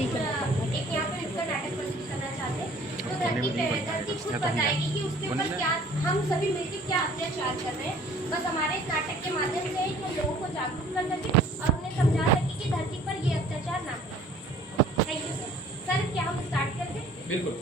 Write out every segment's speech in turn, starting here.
एक यहाँ पे नुक्कड़ नाटक प्रस्तुत करना चाहते हैं। तो धरती खुद बताएगी कि उसके ऊपर क्या हम सभी मिलकर क्या अत्याचार कर रहे हैं। बस हमारे इस नाटक के माध्यम से ही हम लोगों को जागरूक कर सके और उन्हें समझा सके कि धरती पर ये अत्याचार ना करें। Thank you sir. सर क्या हम स्टार्ट कर दें? बिल्कुल।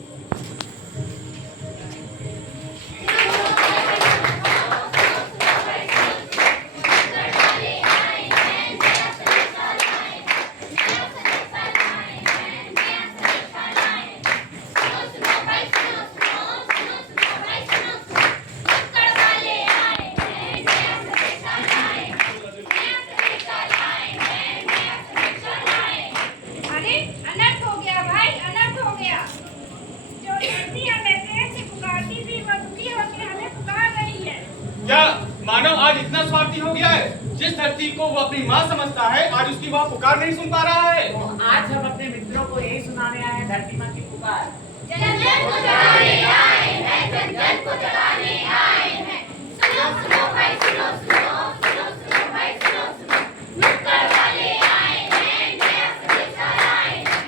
क्या मानव आज इतना स्वार्थी हो गया है? जिस धरती को वो अपनी माँ समझता है, आज उसकी वह पुकार नहीं सुन पा रहा है। तो आज हम अपने मित्रों को यही सुनाने आए हैं धरती माँ की पुकार। जन जन को जगाने आए हैं, जन जन को जगाने आए हैं। सुनो सुनो भाई सुनो सुनो सुनो सुनो भाई सुनो सुनो। नुक्कड़ वाले आए हैं, नया संदेशा लाए हैं।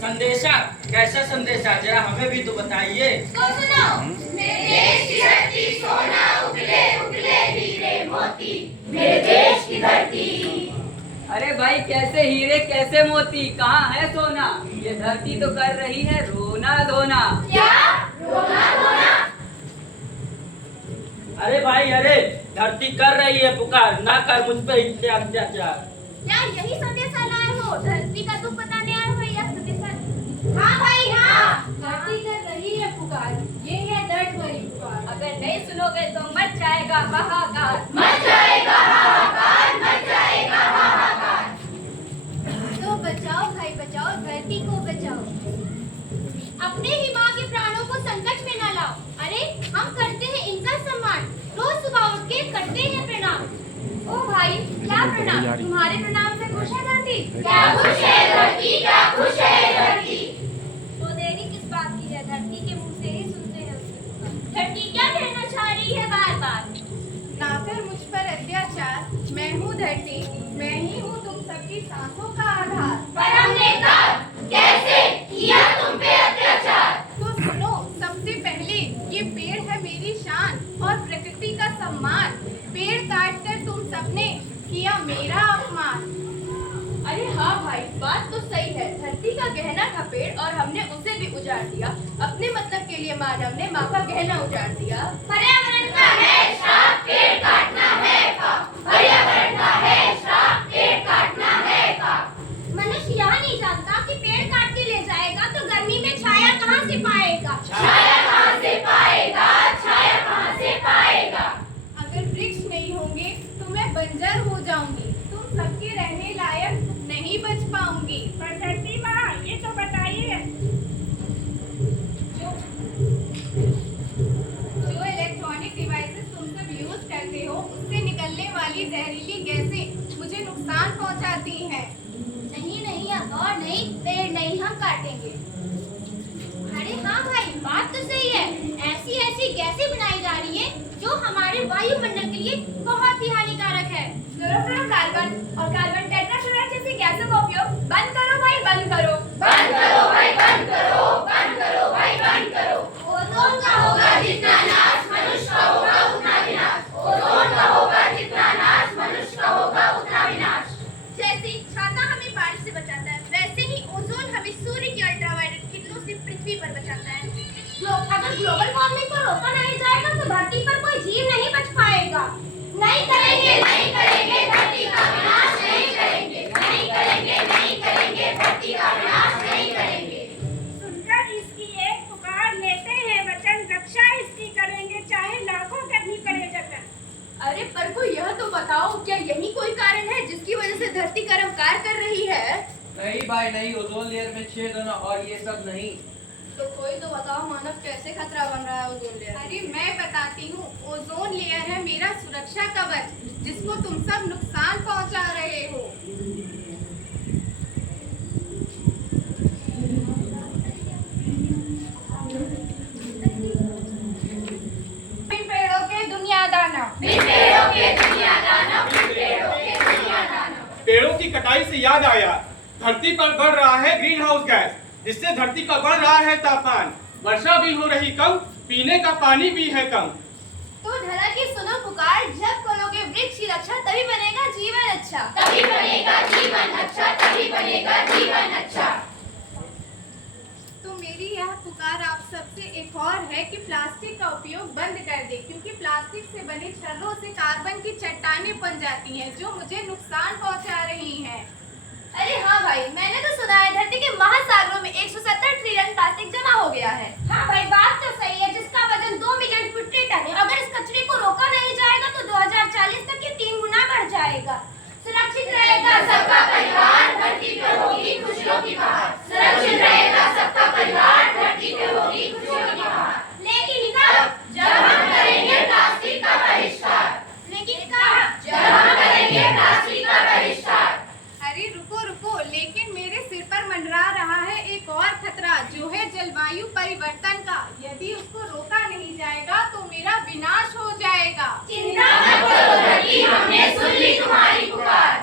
संदेशा? कैसा संदेशा? जरा हमें भी तो बताइए। तो सुनो, मेरे देश की धरती सोना उगले उगले हीरे मोती, मेरे देश की धरती। अरे भाई कैसे हीरे कैसे मोती, कहाँ है सोना? ये धरती तो कर रही है रोना धोना। क्या रोना धोना? अरे भाई अरे, धरती कर रही है पुकार, ना कर मुझ पे इतने अत्याचार। क्या यही संदेशा लाए हो? धरती का दुख बताने आए हो या संदेशा? हाँ भाई हाँ, धरती कर रही है पुकार, ये है दर्द भरी पुकार। अगर नहीं सुनोगे तो मच जाएगा हाहाकार। मच जाएगा हाहाकार, मच जाएगा हाहाकार। तो बचाओ भाई बचाओ, धरती को बचाओ। अपने ही माँ के प्राणों को संकट में न लाओ। अरे हम करते हैं इनका सम्मान, रोज सुबह उठ के करते हैं प्रणाम। ओ भाई क्या प्रणाम? तुम्हारे प्रणाम से खुश है धरती? क्या खुश है धरती, क्या खुश है धरती। तो देरी किस बात की है, धरती के मुंह से ही सुनते हैं उसकी पुकार। धरती क्या कहना चाह रही है बार बार? ना कर मुझ पर अत्याचार, मैं हूँ धरती, मैं ही हूँ तुम सबकी सांसों का आधार। पर हमने कब कैसे किया तुम पे अत्याचार? तो सुनो सबसे पहले, ये पेड़ है मेरी शान और प्रकृति का सम्मान। पेड़ काट कर तुम सबने किया मेरा अपमान। अरे हाँ भाई, बात तो सही है। धरती का गहना था पेड़ और हमने उसे भी उजाड़ दिया। अपने मतलब के लिए मानव ने माँ का गहना उजाड़ दिया। पर्यावरण का है श्राप, पेड़ काटना है पाप। पर्यावरण का है श्राप, पेड़ काटना है पाप। मनुष्य यह नहीं जानता कि पेड़ काट के ले जाएगा तो गर्मी में छाया कहाँ से पाएगा? छाया कहाँ से पाएगा? छाया कहाँ से पाएगा? अगर वृक्ष नहीं होंगे तो मैं बंजर हो जाऊंगी, तुम सबके रहने लायक नहीं बच पाऊंगी। पर धरती माँ ये तो बताइए, जो इलेक्ट्रॉनिक डिवाइसेस तुम सब यूज करते हो, उससे निकलने वाली जहरीली गैसें मुझे नुकसान पहुंचाती हैं। नहीं नहीं अब और नहीं, पेड़ नहीं हम काटेंगे। अरे हाँ भाई बात तो सही है। ऐसी ऐसी गैसें बनाई जा रही है जो हमारे वायुमंडल के लिए बहुत ही हानिकारक है। फ्लोरोफ्लोरोकार्बन और कार्बन टेट्राक्लोराइड जैसी गैसों का उपयोग बंद करो भाई, बंद करो। बंद करो भाई बंद करो, बंद करो भाई बंद करो। ओजोन का होगा जितना नाश, मनुष्य का होगा उतना विनाश। ओजोन का होगा जितना नाश, मनुष्य का होगा उतना विनाश। जैसे छाता हमें बारिश से बचाता है, वैसे ही ओजोन हमें सूर्य की अल्ट्रावायलेट किरणों से पृथ्वी पर बचाता है। अगर ग्लोबल वार्मिंग को रोका नहीं जाएगा तो धरती पर कोई जीव नहीं बच पाएगा। नहीं करेंगे नहीं करेंगे धरती का विनाश, नहीं करेंगे नहीं करेंगे नहीं करेंगे धरती का विनाश, नहीं करेंगे। सुनकर इसकी एक पुकार लेते हैं वचन, रक्षा इसकी करेंगे चाहे लाखों करनी पड़े जतन। अरे पर को यह तो बताओ, क्या यही कोई कारण है जिसकी वजह से धरती कर्मकार कर रही है? नहीं भाई नहीं, ओजोन लेयर में छेद होना और ये सब नहीं। तो कोई तो बताओ मानव कैसे खतरा बन रहा है ओजोन लेयर? अरे मैं बताती हूँ, ओजोन लेयर है मेरा सुरक्षा कवच, जिसको तुम सब नुकसान पहुँचा रहे हो। बिन पेड़ों के दुनिया दाना, बिन पेड़ों के दुनिया दाना, बिन पेड़ों के दुनिया दाना। पेड़ों की कटाई से याद आया, धरती पर बढ़ रहा है ग्रीन हाउस गैस, जिससे धरती का बढ़ रहा है तापमान, वर्षा भी हो रही कम, पीने का पानी भी है कम। तो धरती सुनो पुकार, जब करोगे वृक्ष की रक्षा तभी बनेगा जीवन अच्छा, तभी बनेगा जीवन अच्छा, तभी बनेगा जीवन अच्छा। तो मेरी यह पुकार आप सबसे एक और है कि प्लास्टिक का उपयोग बंद कर दे, क्योंकि प्लास्टिक से बने छर्रों से कार्बन की चट्टानें बन जाती हैं जो मुझे नुकसान पहुंचा रही हैं। अरे हाँ भाई, मैंने तो सुना है धरती के महासागरों में 170 ट्रिलियन प्लास्टिक जमा हो गया है। हाँ भाई, बात तो सही है, जिसका वजन 2 मिलियन मीट्रिक टन है। अगर इस कचरे को रोका नहीं जाएगा तो 2040 तक ये 3 गुना बढ़ जाएगा। सुरक्षित रहेगा सबका परिवार, धरती पे होगी खुशियों की बहार। सुरक्षित रहेगा सबका परिवार, धरती पे होगी खुशियों की बहार। लेकिन कब? जब हम करेंगे प्लास्टिक का बहिष्कार। लेकिन कब? जब हम करेंगे प्लास्टिक का बहिष्कार। अरे रुको रुको, लेकिन मेरे सिर पर मंडरा रहा है एक और खतरा, जो है जलवायु परिवर्तन का। यदि उसको रोका नहीं जाएगा तो मेरा विनाश हो जाएगा। चिंता मत करो धरती, हमने सुन ली तुम्हारी पुकार।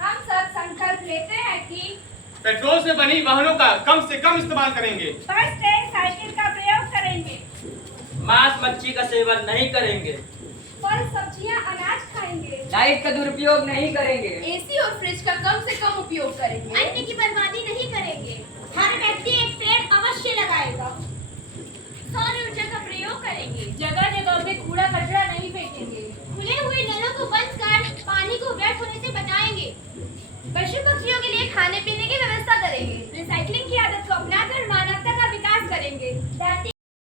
हम सब संकल्प लेते हैं कि पेट्रोल से बनी वाहनों का कम से कम इस्तेमाल करेंगे, बस ट्रेन साइकिल का प्रयोग करेंगे, मांस मच्छी का सेवन नहीं करेंगे, फल सब्जियां अनाज खाएंगे, लाइट का दुरुपयोग नहीं करेंगे, एसी और फ्रिज का कम से कम उपयोग करेंगे, अन्न की बर्बादी नहीं करेंगे, हर व्यक्ति एक पेड़ अवश्य लगाएगा, सौर ऊर्जा का प्रयोग करेंगे, जगह